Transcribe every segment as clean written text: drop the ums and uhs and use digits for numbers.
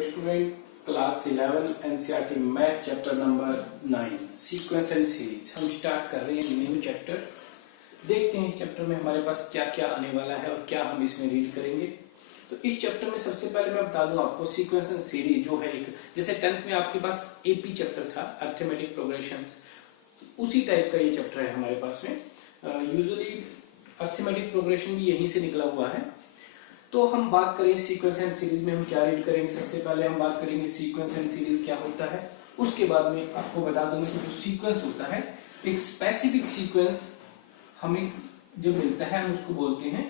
Hello student, class 11 NCERT math chapter number 9 sequence and series. हम start कर रहे हैं न्यू चैप्टर। देखते हैं इस चैप्टर में हमारे पास क्या क्या आने वाला है और क्या हम इसमें रीड करेंगे। तो इस चैप्टर में सबसे पहले मैं बता दूं आपको सीक्वेंस एंड सीरीज जो है एक, जैसे 10th में आपके पास एपी चैप्टर था अर्थमेटिक प्रोग्रेशंस, उसी टाइप का ये चैप्टर है हमारे पास में। यूजुअली अर्थमेटिक प्रोग्रेशन भी यहीं से निकला हुआ है। तो हम बात करें सीक्वेंस एंड सीरीज में हम क्या रीड करेंगे। सबसे पहले हम बात करेंगे सीक्वेंस एंड सीरीज क्या होता है। उसके बाद में आपको बता दूंगा कि जो सीक्वेंस होता है, एक स्पेसिफिक सीक्वेंस हमें जो मिलता है हम उसको बोलते हैं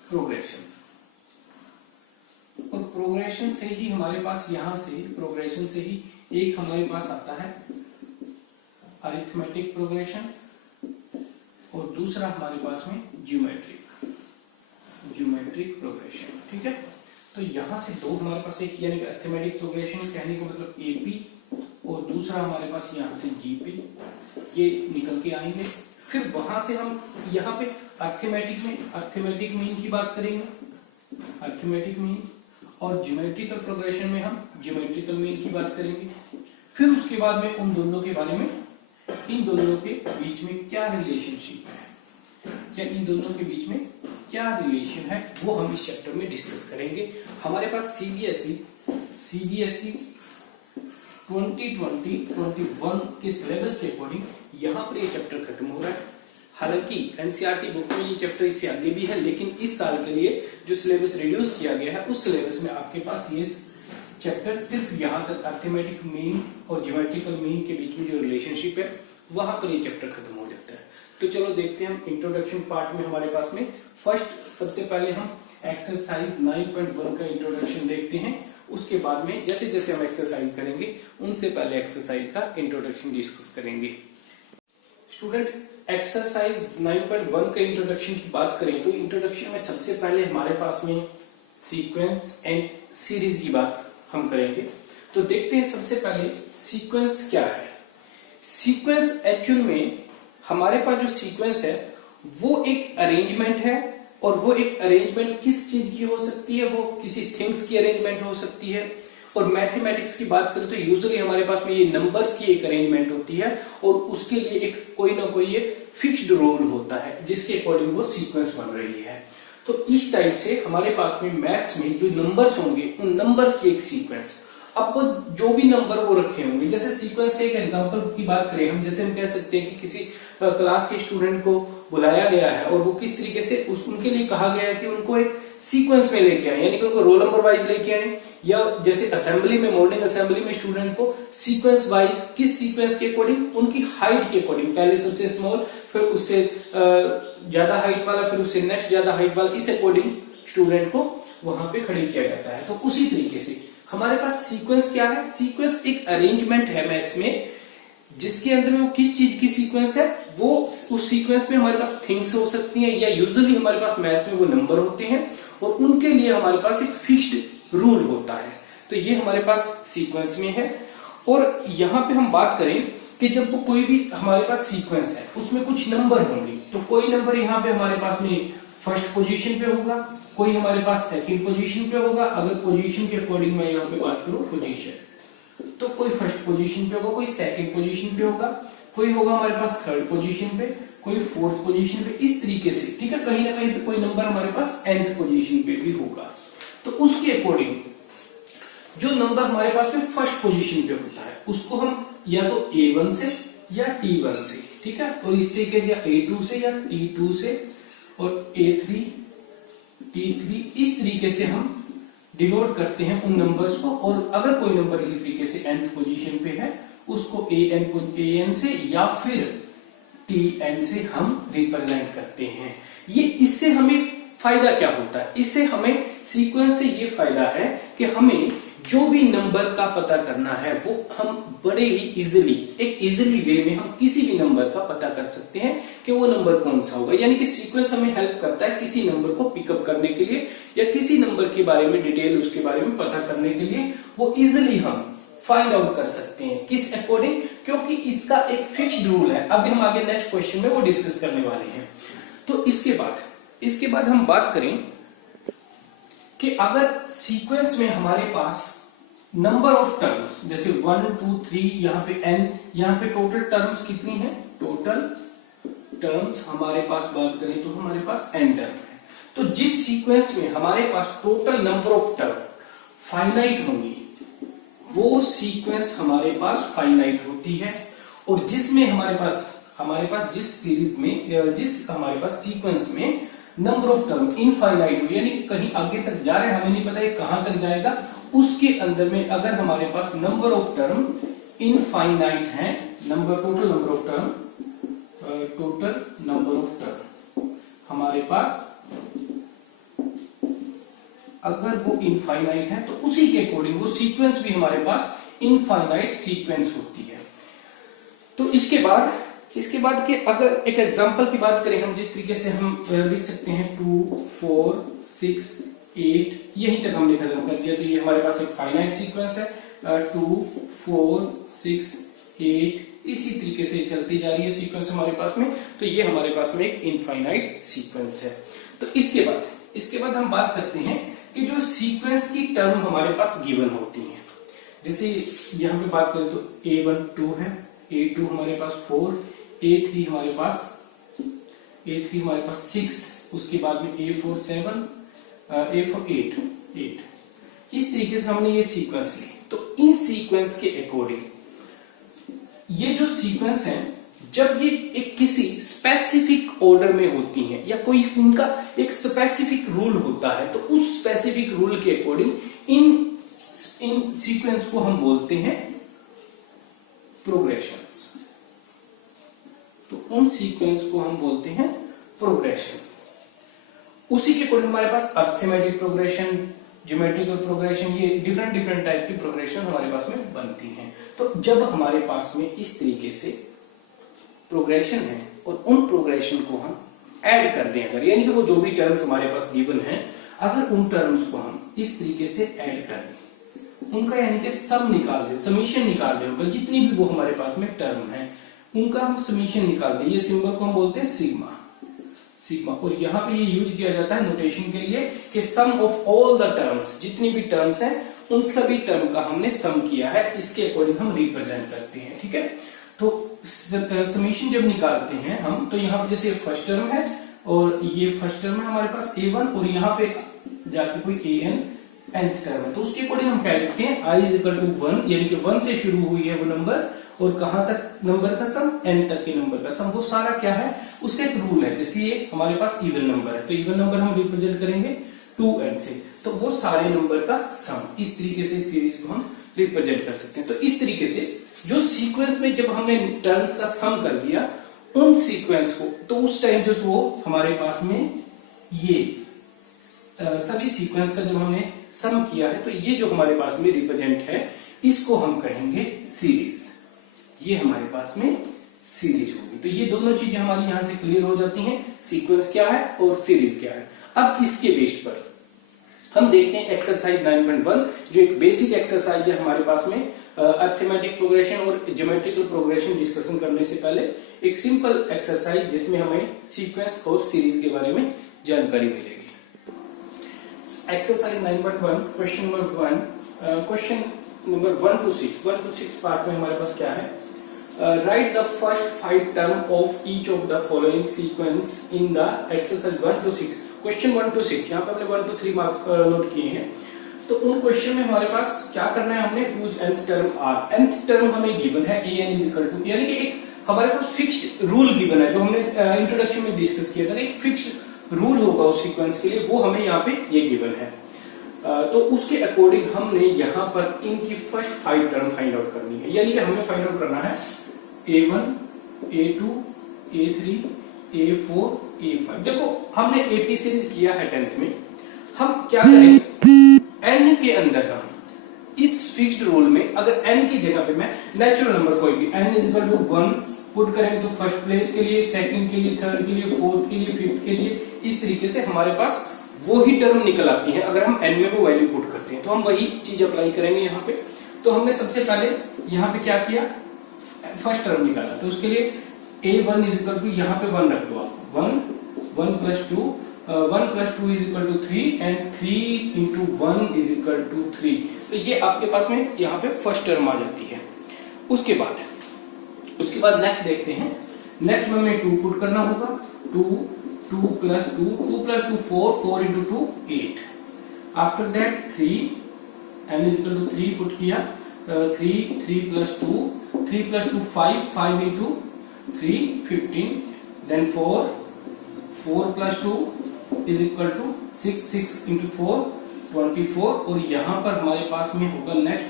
प्रोग्रेशन। और प्रोग्रेशन से ही हमारे पास यहां से प्रोग्रेशन से ही एक हमारे पास आता है अरिथमेटिक प्रोग्रेशन और दूसरा हमारे पास में ज्योमेट्रिक प्रोग्रेशन। ठीक है, तो यहां से दो हमारे पास एक यानी कि अरिथमेटिक प्रोग्रेशन कहने को मतलब एपी और दूसरा हमारे पास यहां से जीपी, ये निकल के आएंगे। फिर वहां से हम यहाँ पे अरिथमेटिक मीन की बात करेंगे, अरिथमेटिक मीन, और ज्योमेट्रिकल प्रोग्रेशन में हम ज्योमेट्रिकल मीन की बात करेंगे। फिर उसके बाद में उन दोनों के बारे में, इन दोनों के बीच में क्या रिलेशनशिप है, क्या इन दोनों के बीच में क्या रिलेशन है, वो हम इस चैप्टर में डिस्कस करेंगे। हमारे पास सीबीएसई 2020-21 के सिलेबस के अकॉर्डिंग यहाँ पर ये चैप्टर खत्म हो रहा है। हालांकि एनसीईआरटी बुक में ये चैप्टर इससे आगे भी है, लेकिन इस साल के लिए जो सिलेबस रिड्यूस किया गया है उस सिलेबस में आपके पास ये चैप्टर सिर्फ यहाँ तक अरिथमेटिक मीन और ज्योमेट्रिकल मीन के बीच में जो रिलेशनशिप है वहां पर ये चैप्टर खत्म हो जाता है। तो चलो देखते हैं हम इंट्रोडक्शन पार्ट में हमारे पास में फर्स्ट सबसे पहले हम एक्सरसाइज 9.1 का इंट्रोडक्शन देखते हैं। उसके बाद में जैसे जैसे हम एक्सरसाइज करेंगे उनसे पहले एक्सरसाइज का इंट्रोडक्शन डिस्कस करेंगे। स्टूडेंट, एक्सरसाइज 9.1 का इंट्रोडक्शन की बात करें तो इंट्रोडक्शन में सबसे पहले हमारे पास में सीक्वेंस एंड सीरीज की बात हम करेंगे। तो देखते हैं सबसे पहले सीक्वेंस क्या है। सीक्वेंस एक्चुअल में हमारे पास जो सीक्वेंस है वो एक अरेंजमेंट है, और वो एक अरेंजमेंट किस चीज की हो सकती है, वो किसी थिंग्स की अरेंजमेंट हो सकती है। और मैथमेटिक्स की बात करें तो यूजुअली हमारे पास में ये नंबर्स की एक अरेंजमेंट होती है और उसके लिए एक कोई ना कोई एक फिक्स्ड रूल होता है जिसके अकॉर्डिंग वो सीक्वेंस बन रही है। तो इस टाइप से हमारे पास में मैथ्स में जो नंबर्स होंगे उन नंबर्स की एक सीक्वेंस, अब वो जो भी नंबर वो रखे होंगे, जैसे सीक्वेंस के एक एग्जांपल की बात करें हम, जैसे हम कह सकते हैं कि किसी क्लास के स्टूडेंट को बुलाया गया है और वो किस तरीके से उनके लिए कहा गया है कि उनको एक सीक्वेंस में लेके आए, यानी कि उनको रोल नंबर वाइज लेके आए, या जैसे असेंबली में मॉर्निंग असेंबली में स्टूडेंट को सीक्वेंस वाइज, किस सीक्वेंस के अकॉर्डिंग, उनकी हाइट के अकॉर्डिंग, पहले सबसे स्मॉल फिर उससे ज्यादा हाइट वाला फिर उससे नेक्स्ट ज्यादा हाइट वाला, इस अकॉर्डिंग स्टूडेंट को वहां पे खड़े किया जाता है। तो उसी तरीके से हमारे पास सीक्वेंस क्या है, सीक्वेंस एक अरेंजमेंट है मैथ्स में जिसके अंदर में वो किस चीज की सीक्वेंस है, वो उस सीक्वेंस में हमारे पास थिंग्स हो सकती हैं या यूजुअली हमारे पास मैथ्स में वो नंबर होते हैं और उनके लिए हमारे पास एक फिक्स्ड रूल होता है। तो ये हमारे पास सीक्वेंस में है। और यहाँ पे हम बात करें कि जब वो कोई भी हमारे पास सीक्वेंस है उसमें कुछ नंबर होंगे, तो कोई नंबर यहाँ पे हमारे पास में फर्स्ट पोजीशन पे होगा, कोई हमारे पास सेकंड पोजीशन पे होगा। अगर पोजीशन के अकॉर्डिंग मैं यहाँ पे बात करूं पोजीशन, तो कोई फर्स्ट पोजीशन पे होगा, कोई सेकंड पोजीशन पे होगा, कोई होगा हमारे पास थर्ड पोजीशन पे, कोई फोर्थ पोजीशन पे, इस तरीके से। ठीक है, कहीं ना कहीं पे कोई नंबर हमारे पास nth पोजीशन पे भी होगा। तो उसके अकॉर्डिंग जो नंबर हमारे पास में फर्स्ट पोजीशन पे होता है उसको हम या तो A1 से या T1 से, ठीक है, और इस तरीके से या A2 से या T2 से और A3 T3, इस तरीके से हम डिनोट करते हैं उन नंबर्स को। और अगर कोई नंबर इसी तरीके से nth पोजीशन पे है उसको an से या फिर tn से हम रिप्रेजेंट करते हैं। ये इससे हमें फायदा क्या होता है, इससे हमें सीक्वेंस से ये फायदा है कि हमें जो भी नंबर का पता करना है वो हम बड़े ही इजीली वे में हम किसी भी नंबर का पता कर सकते हैं कि वो नंबर कौन सा होगा। यानी कि सीक्वेंस हमें हेल्प करता है किसी नंबर को पिकअप करने के लिए या किसी नंबर के बारे में डिटेल उसके बारे में पता करने के लिए वो इजीली हम फाइंड आउट कर सकते हैं। किस अकॉर्डिंग, क्योंकि इसका एक फिक्स्ड रूल है। अभी हम आगे नेक्स्ट क्वेश्चन में वो डिस्कस करने वाले हैं। तो इसके बाद हम बात करें कि अगर सीक्वेंस में हमारे पास नंबर ऑफ टर्म्स, जैसे 1 2 3 यहाँ पे n, यहाँ पे टोटल टर्म्स कितनी है, टोटल टर्म्स हमारे पास बात करें तो हमारे पास n टर्म है। तो जिस सीक्वेंस में हमारे पास total number of term finite होंगी वो सीक्वेंस हमारे पास फाइनाइट होती है, और जिसमें हमारे पास जिस सीरीज में जिस हमारे पास सीक्वेंस में नंबर ऑफ टर्म इनफाइनाइट हो, यानी कहीं आगे तक जा रहे हैं, हमें नहीं पता है कहां तक जाएगा, उसके अंदर में अगर हमारे पास नंबर ऑफ टर्म इनफाइनाइट है, टोटल नंबर ऑफ टर्म हमारे पास अगर वो इनफाइनाइट है तो उसी के अकॉर्डिंग वो सीक्वेंस भी हमारे पास इनफाइनाइट सीक्वेंस होती है। तो इसके बाद के अगर एक एग्जांपल की बात करें हम, जिस तरीके से हम लिख सकते हैं 2 4 6 8, यहीं तक हमने खत्म कर दिया, तो ये हमारे पास एक फाइनाइट सीक्वेंस है। 2 4 6 8 इसी तरीके से चलती जा रही है सीक्वेंस हमारे पास में, तो ये हमारे पास में एक इनफाइनाइट सीक्वेंस है। तो इसके बाद हम बात करते हैं कि जो सीक्वेंस की टर्म हमारे पास गिवन होती है, जैसे यहाँ पे बात करें तो A1 2 है, A2 हमारे पास 4, A3 हमारे पास 6, उसके बाद में A4 7, A4 8। इस तरीके से हमने ये सीक्वेंस ली। तो इन सीक्वेंस के अकॉर्डिंग ये जो सीक्वेंस है, जब ये एक किसी स्पेसिफिक ऑर्डर में होती हैं या कोई इनका एक स्पेसिफिक रूल होता है, तो उस स्पेसिफिक रूल के अकॉर्डिंग इन सीक्वेंस को हम बोलते हैं प्रोग्रेशंस। तो उन सीक्वेंस को हम बोलते हैं प्रोग्रेशन। उसी के अकॉर्डिंग हमारे पास अरिथमेटिक प्रोग्रेशन, ज्योमेट्रिकल प्रोग्रेशन, ये डिफरेंट टाइप की प्रोग्रेशन हमारे पास में बनती हैं। तो जब हमारे पास में इस तरीके से प्रोग्रेशन है और उन प्रोग्रेशन को हम ऐड कर दें अगर, यानी कि वो जो भी टर्म्स हमारे पास गिवन है, अगर उन टर्म्स को हम इस तरीके से ऐड कर दें, उनका यानी कि सम निकाल दें, समीशन निकाल दें, उनका जितनी भी वो हमारे पास में टर्म है उनका हम समीशन निकाल दें, ये सिंबल को हम बोलते हैं सिग्मा। और यहाँ पे ये यूज किया जाता है नोटेशन के लिए कि सम ऑफ ऑल द टर्म्स, जितनी भी टर्म्स हैं उन सभी टर्म का हमने सम किया है, इसके अकॉर्डिंग हम रिप्रेजेंट करते हैं। ठीक है, तो समीशन जब निकालते हैं हम, तो यहाँ पे जैसे फर्स्ट टर्म है और ये फर्स्ट टर्म है हमारे पास A1, और यहाँ पे जाके कोई AN nth टर्म है, तो उसके अकॉर्डिंग हम कह सकते हैं I = 1, यानी कि 1 से शुरू हुई है वो नंबर, और कहां तक नंबर का सम, n तक के नंबर का सम। वो सारा क्या है, उसका एक रूल है। जैसे ये हमारे पास इवन नंबर है, तो इवन नंबर हम रिप्रेजेंट करेंगे 2n से, तो वो सारे नंबर का सम, इस तरीके से सीरीज को हम रिप्रेजेंट कर सकते हैं। तो इस तरीके से जो सीक्वेंस में जब हमने टर्म्स का सम कर दिया उन सीक्वेंस को, तो उस टाइम जो वो हमारे पास में ये सभी सीक्वेंस का जब हमने सम किया है, तो ये जो हमारे पास में रिप्रेजेंट है, इसको हम कहेंगे सीरीज। ये हमारे पास में सीरीज होगी। तो ये दोनों चीजें हमारी यहां से क्लियर हो जाती हैं, सीक्वेंस क्या है और सीरीज क्या है। अब इसके बेस पर हम देखते हैं एक्सरसाइज 9.1, जो एक बेसिक एक्सरसाइज है हमारे पास में। अरिथमेटिक प्रोग्रेशन और ज्योमेट्रिकल प्रोग्रेशन डिस्कशन करने से पहले एक सिंपल एक्सरसाइज जिसमें हमें सीक्वेंस और सीरीज के बारे में जानकारी मिलेगी। Exercise 9.1, question number 1 to 6 part में हमारे पास क्या है, right the first 5 term of each of the following sequence in the exercise 1 to 6। Question 1 to 6, यहाँ पे हमने 1 to 3 मार्क्स नोट किए हैं। तो उन क्वेश्चन में हमारे पास क्या करना है, हमने whose nth term r, nth term हमें गिवन है an = यानी कि एक हमारे पास फिक्स्ड रूल गिवन है, जो हमने इंट्रोडक्शन में डिस्कस किया था, एक फिक्स्ड रूल होगा उस सीक्वेंस के लिए, वो हमें यहाँ पे ये गिवन है। तो उसके अकॉर्डिंग हमने यहाँ पर इनकी फर्स्ट 5 टर्म फाइंड आउट करनी है, यानी कि हमें फाइंड आउट करना है A1 A2 A3 A4 A5। देखो हमने AP सीरीज किया है 10th में, हम क्या करेंगे, n के अंदर हम इस फिक्स्ड रूल में अगर n की जगह पे मैं नेचुरल नंबर कोई भी n = 1 पुट करेंगे, तो फर्स्ट प्लेस के लिए, सेकंड के लिए, थर्ड के लिए, फोर्थ के लिए, फिफ्थ के लिए, इस तरीके से हमारे पास वो ही टर्म निकल आती है। अगर हम n में वो वैल्यू पुट करते हैं तो हम वही चीज अप्लाई करेंगे यहाँ पे। तो हमने सबसे पहले यहाँ पे क्या किया, फर्स्ट टर्म निकाला, तो उसके लिए A1 = यहाँ पे 1 रख दो आप, 1 1 + 2 1 plus 2 is equal to 3 and 3 into 1 is equal to 3। तो ये आपके पास में यहाँ पे फर्स्ट टर्म आ जाती है। उसके बाद नेक्स्ट देखते हैं। नेक्स्ट में हमें 2 पुट करना होगा। 2 plus 2 4 into 2 8। After that 3 n is equal to 3 put किया। 3 plus 2 5 into 3 15। Then 4 plus 2 is equal to 6 into 4 24। और यहाँ पर हमारे पास में होगा next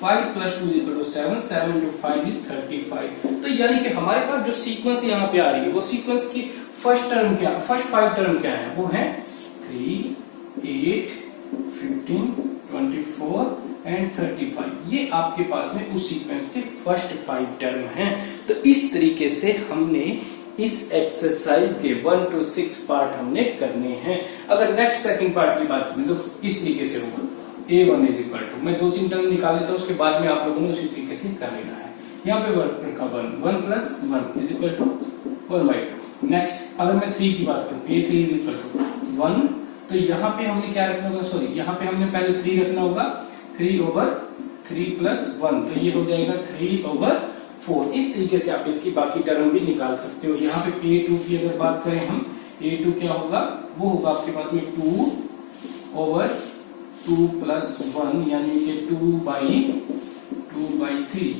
5 plus 2 is equal to 7 into 5 is 35। तो यानी कि हमारे पास जो सीक्वेंस यहाँ पे आ रही है वो सीक्वेंस की फर्स्ट 5 टर्म क्या है, वो है 3 8 15 24 एंड 35। ये आपके पास में उस सीक्वेंस के फर्स्ट 5 टर्म हैं। तो इस तरीके से हमने इस एक्सरसाइज के 1 to 6 पार्ट हमने करने हैं। अगर नेक्स्ट सेकंड पार्ट की बात करें तो किस तरीके से होगा, a1 इज इक्वल टू, मैं 2-3 टर्म निकाल लेता हूं, उसके बाद में आप लोगों ने उसी तरीके से कर लेना है। यहाँ पे 1 plus 1 is equal to 1/2। Next अगर मैं 3 की बात करूं, a3 इज इक्वल टू 1, तो यहाँ पे हमने क्या रखना होगा, सॉरी यहाँ पे हमने पहले 3 रखना होगा, 3/3 प्लस 1, तो ये हो जाएगा 3/4। इस तरीके से आप इसकी बाकी टर्म भी निकाल सकते हो। यहाँ पे a2 की अगर बात करें हम, a2 क्या होगा, वो होगा आपके पास में 2/2 प्लस 1 यानी कि 2/3।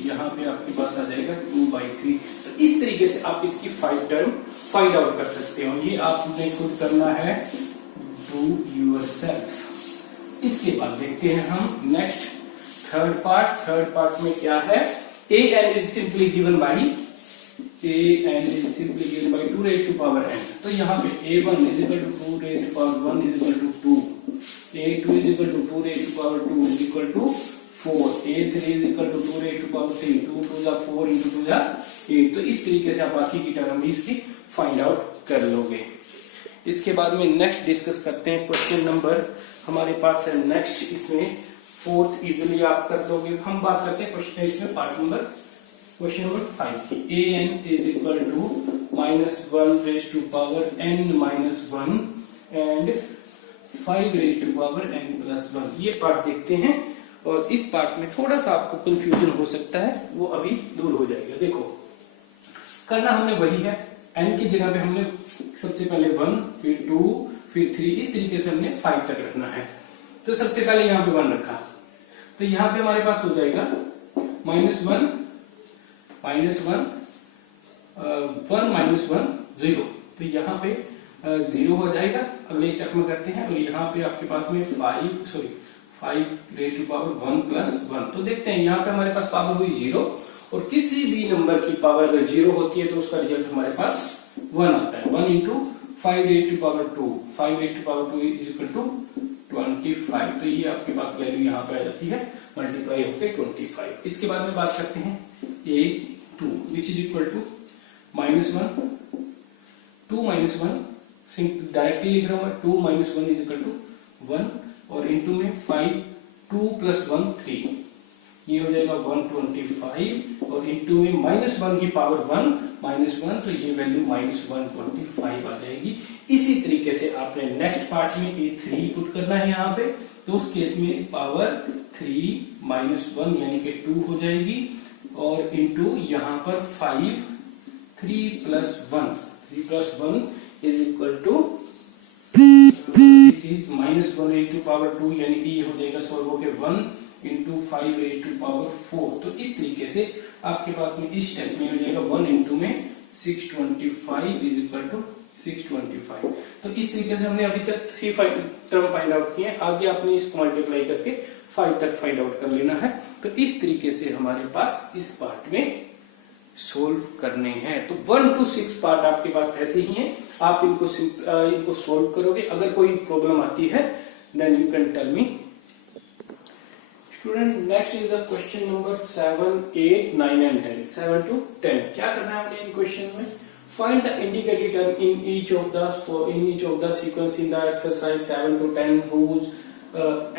यहाँ पे आपके पास आ जाएगा 2/3। तो इस तरीके से आप इसकी 5 टर्म फाइंड आउट कर सकते हो। ये आपने खुद करना है, डू योरसेल्फ। इसके बाद देखते हैं हम नेक्स्ट थर्ड पार्ट में क्या है। an is simply given by 2 raised to power n। तो यहाँ पे a1 is equal to 2 raised to power 1 is equal to 2, a2 is equal to 2 raised to power 2 is equal to 4, a3 is equal to 2 raised to power 3, 2 to the 4 into 2 the 8। तो इस तरीके से आप बाकी की term भी इसकी find out कर लोगे। इसके बाद में नेक्स्ट डिस्कस करते हैं क्वेश्चन नंबर हमारे पास है नेक्स्ट, इसमें 4th इजिली आप कर दोगे। हम बात करते हैं क्वेश्चन इसमें क्वेश्चन नंबर 5 की। an is equal to -1 raise to power n minus 1 and 5 raise to power n plus 1। ये पार्ट देखते हैं और इस पार्ट में थोड़ा सा आपको कंफ्यूजन हो सकता है, वो अभी दूर हो जाएगा। देखो करना हमने वही है, n की जगह पे हमने सबसे पहले 1 फिर 2 फिर 3 इस तरीके से हमने 5 तक रखना है। तो सबसे पहले यहाँ पे 1 रखा, तो यहाँ पे हमारे पास हो जाएगा -1 0। तो यहाँ पे 0 हो जाएगा। अगले स्टेप में करते हैं और यहाँ पे आपके पास में 5 रेज टू पावर 1 प्लस 1। तो देखते हैं यहाँ पे हमारे पास पावर हुई 0 और किसी भी नंबर की पावर अगर 0 होती है तो उसका रिजल्ट हमारे पास 1 आता है। 1 into 5 raise to power 2, 5 raise to power 2 is equal to 25। तो ये आपके पास वैल्यू यहाँ पे आ जाती है, मल्टीप्लाई होकर 25। इसके बाद में बात करते हैं a2 which is equal to -1 2 -1 directly लिख रहा हूं, 2 - 1 इज इक्वल टू 1 और इनटू में 5 2 प्लस 1 3, ये हो जाएगा 125 और इनटू में -1 की पावर 1 तो ये वैल्यू -125 आ जाएगी। इसी तरीके से आपने नेक्स्ट पार्ट में a3 पुट करना है यहाँ पे, तो उस केस में पावर 3 -1 यानी कि 2 हो जाएगी और इनटू यहाँ पर 5 3 plus 1 is equal to this is -1 raise to power 2 यानी कि ये हो जाएगा सॉल्व होके 1 इंटू 5 रेज टू पावर 4। तो इस तरीके से आपके पास में इस स्टेप में हो जाएगा 1 इंटू में 625 इज इक्वल टू 625। तो इस तरीके से हमने अभी तक 3 टर्म फाइंड आउट किए। आगे आपने इसको मल्टीप्लाई करके 5 तक फाइंड आउट कर लेना है। तो इस तरीके से हमारे पास इस पार्ट में सोल्व करने हैं। तो 1 to 6 पार्ट आपके पास ऐसे ही हैं, आप इनको सोल्व करोगे। अगर कोई प्रॉब्लम आती है then you can tell me. Student next is the question number 7 8 9 and 10 7 to 10। क्या करना है हमने इन क्वेश्चन में, find the indicative term in each of the sequence in the exercise 7 to 10 whose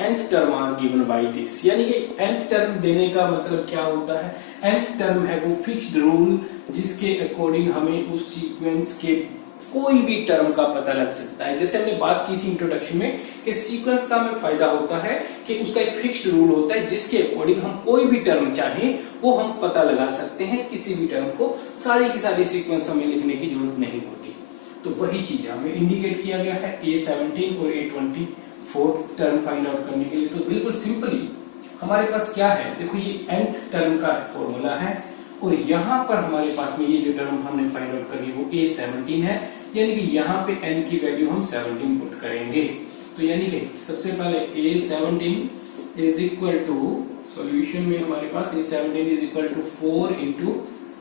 nth term are given by this. यानी कि nth term देने का मतलब क्या होता है, nth टर्म है वो फिक्स्ड रूल जिसके अकॉर्डिंग हमें उस सीक्वेंस के कोई भी टर्म का पता लग सकता है। जैसे हमने बात की थी इंट्रोडक्शन में कि सीक्वेंस का हमें फायदा होता है कि उसका एक फिक्स्ड रूल होता है जिसके अकॉर्डिंग हम कोई भी टर्म चाहें वो हम पता लगा सकते हैं। किसी भी टर्म को सारी की सारी सीक्वेंस हमें लिखने की जरूरत नहीं होती। तो वही चीज हमें इंडिकेट किया गया है A17 और A24 टर्म फाइंड आउट करने के लिए। तो बिल्कुल सिंपली हमारे पास क्या है, देखो ये nth टर्म का फॉर्मूला है और यहाँ पर हमारे पास में ये जो टर्म हमने फाइंड आउट करनी है वो A17 है, यानी कि यहाँ पे n की वैल्यू हम 17 पुट करेंगे। तो यानी कि सबसे पहले A17 is equal to, solution में हमारे पास A17 is equal to 4 into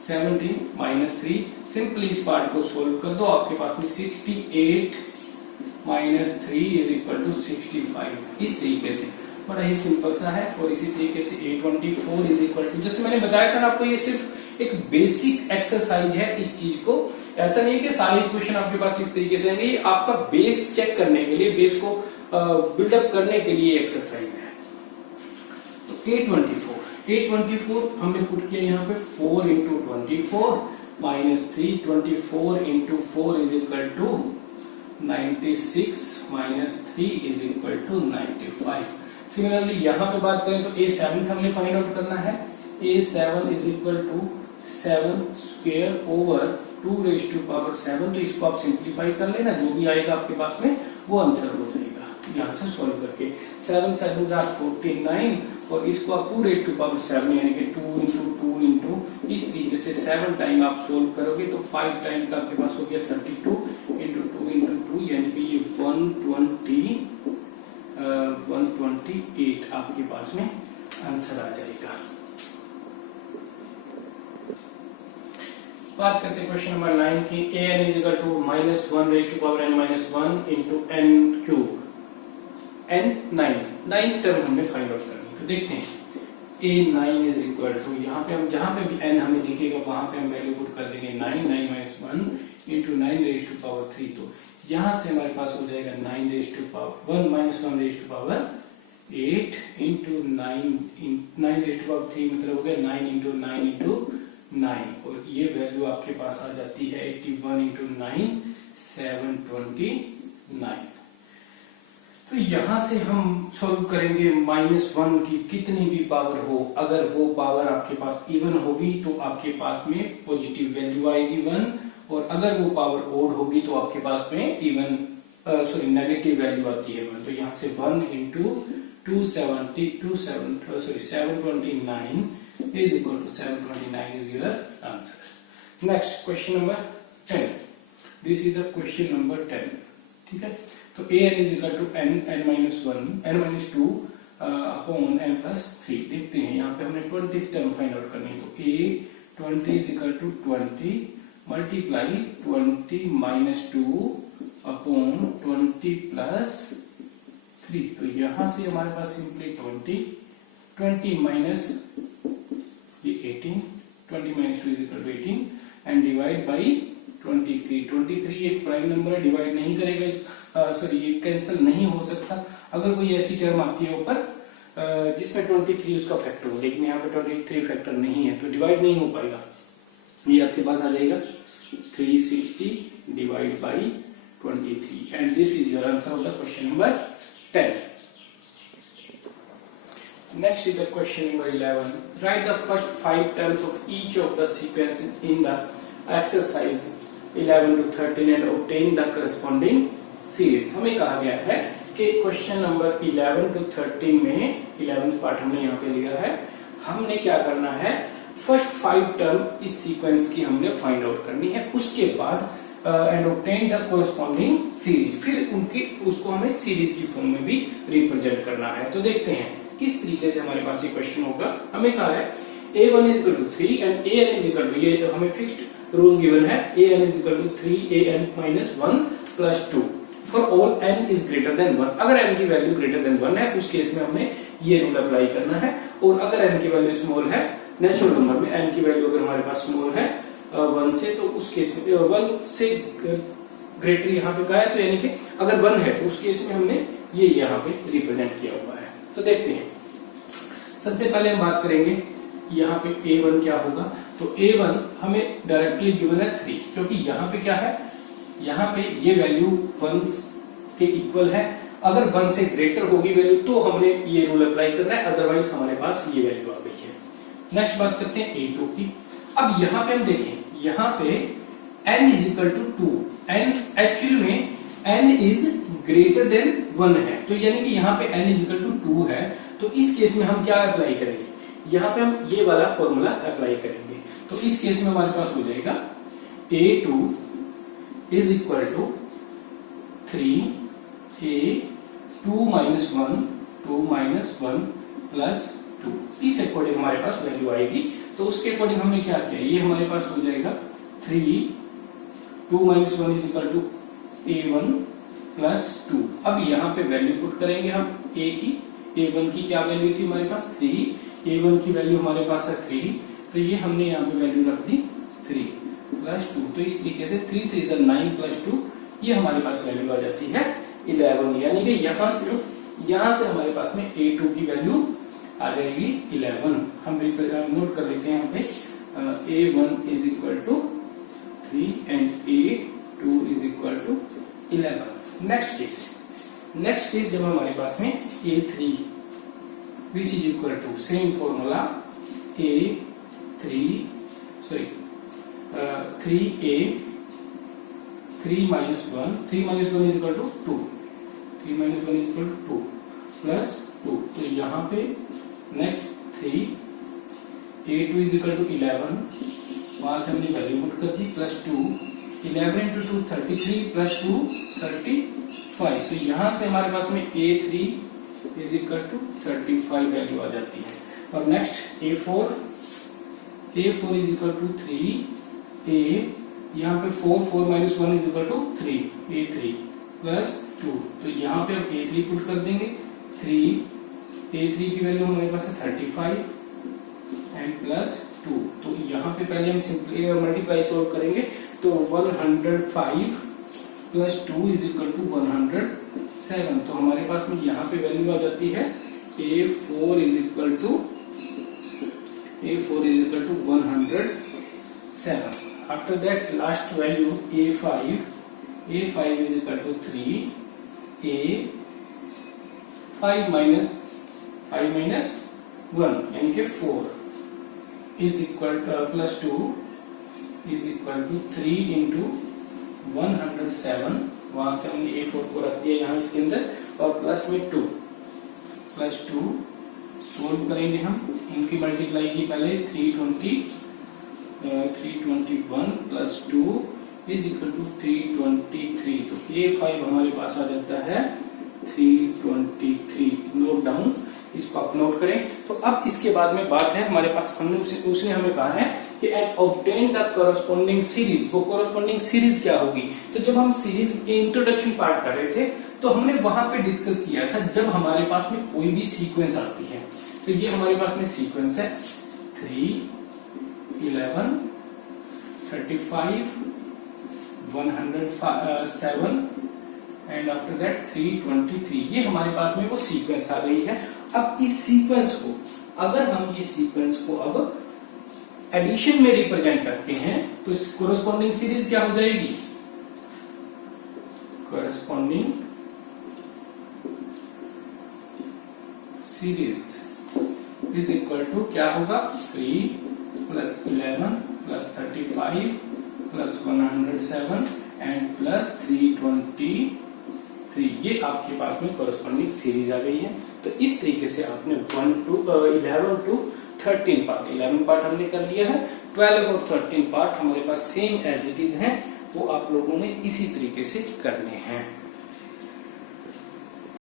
17 minus 3। Simply इस पार्ट को सोल्व कर दो, आपके पास में 68 माइनस 3 इज इक्वल टू 65। इस तरीके से बड़ा ही सिंपल सा है। और इसी तरीके से A24 इज इक्वल टू, जैसे मैंने बताया था ना आपको, ये सिर्फ एक बेसिक एक्सरसाइज है। इस चीज को ऐसा नहीं कि सारे इक्वेशन आपके पास इस तरीके से आएंगे, ये आपका बेस चेक करने के लिए, बेस को बिल्डअप करने के लिए एक्सरसाइज है। तो A24 हमने पुट किया यहाँ पे 4 into 24 minus 3, 24 into 4 is equal to 96 minus 3 is equal to 95। Similarly यहाँ पे बात करें तो A7 हमने फाइंड आउट करना है। A7 is equal to 7 square over 2 raise to power 7। तो इसको आप सिंप्लीफाई कर लेना, जो भी आएगा आपके पास में वो आंसर हो जाएगा यहाँ से सॉल्व करके। 7 7 49 और इसको आप 2 रेज़ टू पावर 7 यानी कि 2 इंटू 2 इंटू, इस तरीके से 7 टाइम आप सोल्व करोगे तो 5 टाइम का आपके पास हो गया 32 इंटू 2 इंटू 2 यानी कि ये 128 आपके पास में आंसर आ जाएगा। बात करते हैं क्वेश्चन नंबर 9 की। an is equal to minus 1 raise to power n minus 1 into n cube, n 9th term हमने फाइंड आउट करनी। तो देखते हैं A9 इज इक्वल टू, यहाँ पे हम जहां पे भी n हमें दिखेगा वहां पे हम वैल्यू पुट कर देंगे 9 minus 1 into 9 raise to power 3। तो यहां से हमारे पास हो जाएगा 9 raise to power 1 minus 1 raise to power 8 into 9 raise to power 3 मतलब हो गया 9 इंटू 9 इंटू 9 और ये वैल्यू आपके पास आ जाती है 81 इंटू 9 729। तो यहां से हम सॉल्व करेंगे -1 की कितनी भी पावर हो, अगर वो पावर आपके पास इवन होगी तो आपके पास में पॉजिटिव वैल्यू आएगी 1, और अगर वो पावर ओड होगी तो आपके पास में इवन नेगेटिव वैल्यू आती है 1। तो यहाँ से 1 into 729 is equal to 729 is your answer. Next question number 10. This is the question number 10. ठीक है, तो an is equal to n minus 1 n minus 2 upon n plus 3। देखते हैं यहाँ पे हमने 20th टर्म फाइंड आउट करनी है। तो a20 is equal to 20 multiply 20 minus 2 upon 20 plus 3। तो यहाँ से हमारे पास simply 20 minus 18, 20 minus 2 is equal to 18 and divide by 23। 23 एक प्राइम नंबर है, डिवाइड नहीं करेगा, सॉरी ये कैंसिल नहीं हो सकता। अगर कोई ऐसी टर्म आती है ऊपर जिसमें 23 उसका फैक्टर हो, लेकिन यहाँ पे 23 फैक्टर नहीं है तो डिवाइड नहीं हो पाएगा। ये आपके पास आ जाएगा 360 divide by 23 and this is your answer of the question number 10। Next is the question number 11. Write the first 5 terms of each of the sequences in the exercise 11 to 13 and obtain the corresponding series। हमें कहा गया है कि question number 11 to 13 में 11th part हमने यहाँ पे लिया है, हमने क्या करना है, फर्स्ट 5 टर्म इस सीक्वेंस की हमने फाइंड आउट करनी है। उसके बाद and obtain the corresponding series, फिर उनकी उसको हमें सीरीज की फॉर्म में भी रिप्रेजेंट करना है। तो देखते हैं किस तरीके से हमारे पास ये क्वेश्चन होगा। हमें कहा है a1 is equal to 3 and an is equal to, ये हमें फिक्स्ड रूल गिवन है, an is equal to 3an minus 1 plus 2 for all n is greater than 1। अगर n की वैल्यू ग्रेटर देन 1 है उस केस में हमने ये रूल अप्लाई करना है, और अगर n की वैल्यू स्मॉल है, नेचुरल नंबर में n की वैल्यू अगर हमारे पास स्मॉल है 1 से, तो उस केस में 1 से ग्रेटर यहाँ पे कहा है, तो यानी कि अगर 1 है तो उस केस में हमने ये यहाँ पे रिप्रेजेंट किया हुआ है। तो देखते हैं, सबसे पहले हम बात करेंगे यहाँ पे a1 क्या होगा। तो a1 हमें डायरेक्टली गिवन है 3, क्योंकि यहाँ पे क्या है यहाँ पे ये वैल्यू 1 के इक्वल है। अगर 1 से ग्रेटर होगी वैल्यू तो हमने ये रूल अप्लाई करना है, अदरवाइज हमारे पास ये वैल्यू आ गई है। नेक्स्ट बात करते हैं A2 की। अब यहाँ पे हम देखें, यहाँ पे n is equal to 2, n actual में n इज ग्रेटर देन 1 है, तो यानी कि यहाँ पे n इज इक्वल टू 2 है। तो इस केस में हम क्या अप्लाई करेंगे, यहाँ पे हम ये वाला फॉर्मूला अप्लाई करेंगे। तो इस केस में हमारे पास हो जाएगा A2 is equal to 3A2 minus 1 2 minus 1 plus 2। इस अकॉर्डिंग हमारे पास वैल्यू आएगी। तो उसके अकॉर्डिंग हमने क्या किया, ये हमारे पास हो जाएगा 2 minus 1 is equal to A1 plus 2। अब यहाँ पे वैल्यू पुट करेंगे हम A की। A1 की क्या वैल्यू थी हमारे पास 3, A1 की वैल्यू हमारे पास है 3, तो ये हमने यहाँ पे वैल्यू रख दी 3 प्लस 2। तो इस तरीके से 3 3 is 9 प्लस 2, ये हमारे पास वैल्यू आ जाती है 11। यानी कि यहाँ से हमारे पास में A2 की वैल्यू आ जाएगी 11। हम नोट कर लेते हैं यहाँ पे A1 is equal to 3 and A2 is equal to 11। Next case जब हमारे पास में A3 which is equal to same formula 3 minus 1 is equal to 2, 3 minus 1 is equal to 2 plus 2। तो यहाँ पे next 3 A2 is equal to 11, वहां से हमने वैल्यू पुट कर दी प्लस 2, 11 इंटू 2 33 प्लस 2 35। तो यहाँ से हमारे पास में A3 is equal to 35 value आ जाती है। और next A4 is equal to 3A, यहाँ पे 4 minus 1 is equal to 3 A3 plus 2। तो यहाँ पे हम A3 पुट कर देंगे 3, A3 की वैल्यू हमारे पास है 35 एंड प्लस 2। तो यहाँ पे पहले हम सिंपली मल्टीप्लाई सोल्व करेंगे, तो 105 प्लस 2 इज इक्वल टू 107। तो हमारे पास में यहाँ पे वैल्यू आ जाती है A4 is equal to 107। After that last value A5 is equal to 3A 5 minus 1 यानी कि 4 is equal plus 2 is equal to 3 into 107। वहां से हमने A4 को रख दिया यहाँ इसके अंदर, और प्लस में 2 सोल्व करेंगे हम। इनकी मल्टीप्लाई की पहले 321 प्लस 2 इज इक्वल टू 323। तो A5 हमारे पास आ जाता है 323। नोट डाउन, इसको आप नोट करें। तो अब इसके बाद में बात है हमारे पास, उसने हमें कहा है कि ऑब्टेन द कॉरस्पॉन्डिंग सीरीज। वो कॉरस्पॉन्डिंग सीरीज क्या होगी, तो जब हम सीरीज इंट्रोडक्शन पार्ट कर रहे थे तो हमने वहां पे डिस्कस किया था, जब हमारे पास में कोई भी सीक्वेंस आती है, तो ये हमारे पास में सीक्वेंस है 3 11 35 107 एंड आफ्टर दैट 323। ये हमारे पास में वो सीक्वेंस आ गई है। अब इस सीक्वेंस को, अगर हम ये सीक्वेंस को अब एडिशन में रिप्रेजेंट करते हैं तो कोरस्पॉन्डिंग सीरीज क्या हो जाएगी, corresponding series is equal to क्या होगा 3 plus 11 plus 35 plus 107 and plus 323। ये आपके पास में कोरस्पॉन्डिंग सीरीज आ गई है। तो इस तरीके से आपने 11 to 13 पार्ट, 11 पार्ट हमने कर लिया है, 12 और 13 पार्ट हमारे पास सेम एज इट इज हैं, वो आप लोगों ने इसी तरीके से करने हैं।